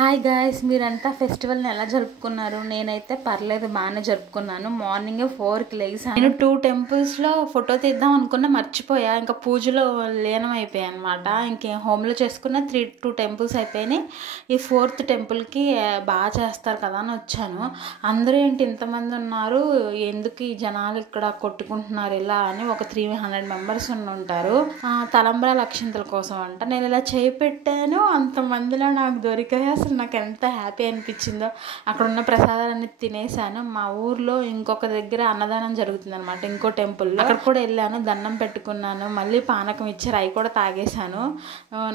Hi guys, మీరంతా ఫెస్టివల్ని ఎలా జరుపుకున్నారు? నేనైతే పర్లేదు, బాగానే జరుపుకున్నాను. మార్నింగే 4కి లేసాను. నేను 2 టెంపుల్స్లో ఫోటో తీద్దాం అనుకున్నా, మర్చిపోయా. ఇంకా పూజలో లీనం అయిపోయాయి అనమాట. ఇంకే హోమ్లో చేసుకున్న 2 టెంపుల్స్ అయిపోయినాయి. ఈ 4th టెంపుల్కి బాగా చేస్తారు కదా అని వచ్చాను. అందరూ ఏంటి ఇంతమంది ఉన్నారు, ఎందుకు ఈ జనాలు ఇక్కడ కొట్టుకుంటున్నారు ఇలా అని ఒక 300 మెంబర్స్ ఉంటారు. తలంబ్రాల అక్షింతల కోసం అంట. నేను ఇలా చేయి పెట్టాను, అంతమందిలో నాకు దొరికాయి. అసలు నాకు ఎంత హ్యాపీ అనిపించిందో. అక్కడ ఉన్న ప్రసాదాలన్నీ తినేసాను. మా ఊర్లో ఇంకొక దగ్గర అన్నదానం జరుగుతుంది అనమాట, ఇంకో టెంపుల్లో. అక్కడ కూడా వెళ్ళాను, దండం పెట్టుకున్నాను. మళ్ళీ పానకం ఇచ్చారు, అవి కూడా తాగేశాను.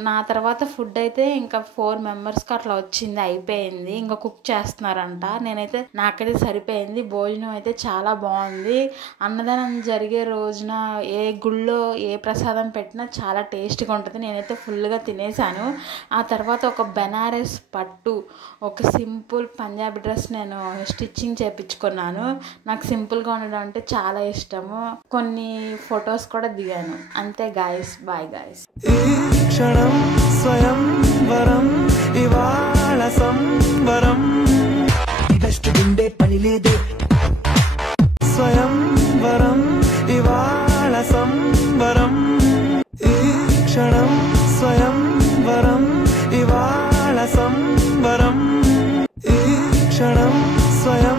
నా తర్వాత ఫుడ్ అయితే ఇంకా 4 మెంబర్స్కి అట్లా వచ్చింది, అయిపోయింది. ఇంకా కుక్ చేస్తున్నారంట. నాకైతే సరిపోయింది. భోజనం అయితే చాలా బాగుంది. అన్నదానం జరిగే రోజున ఏ గుళ్ళో ఏ ప్రసాదం పెట్టినా చాలా టేస్ట్గా ఉంటుంది. నేనైతే ఫుల్గా తినేసాను. ఆ తర్వాత ఒక బెనారస్ పట్టు, ఒక సింపుల్ పంజాబీ డ్రెస్ నేను స్టిచ్చింగ్ చేయించుకున్నాను. నాకు సింపుల్గా ఉండడం అంటే చాలా ఇష్టము. కొన్ని ఫొటోస్ కూడా దిగాను. అంతే గాయస్, బాయ్ గాయస్. స్వయంవరం ఇవాళ సంబరం, ఈ క్షణం స్వయంవరం ఇవాళ సంబరం, ఈ క్షణం స్వయం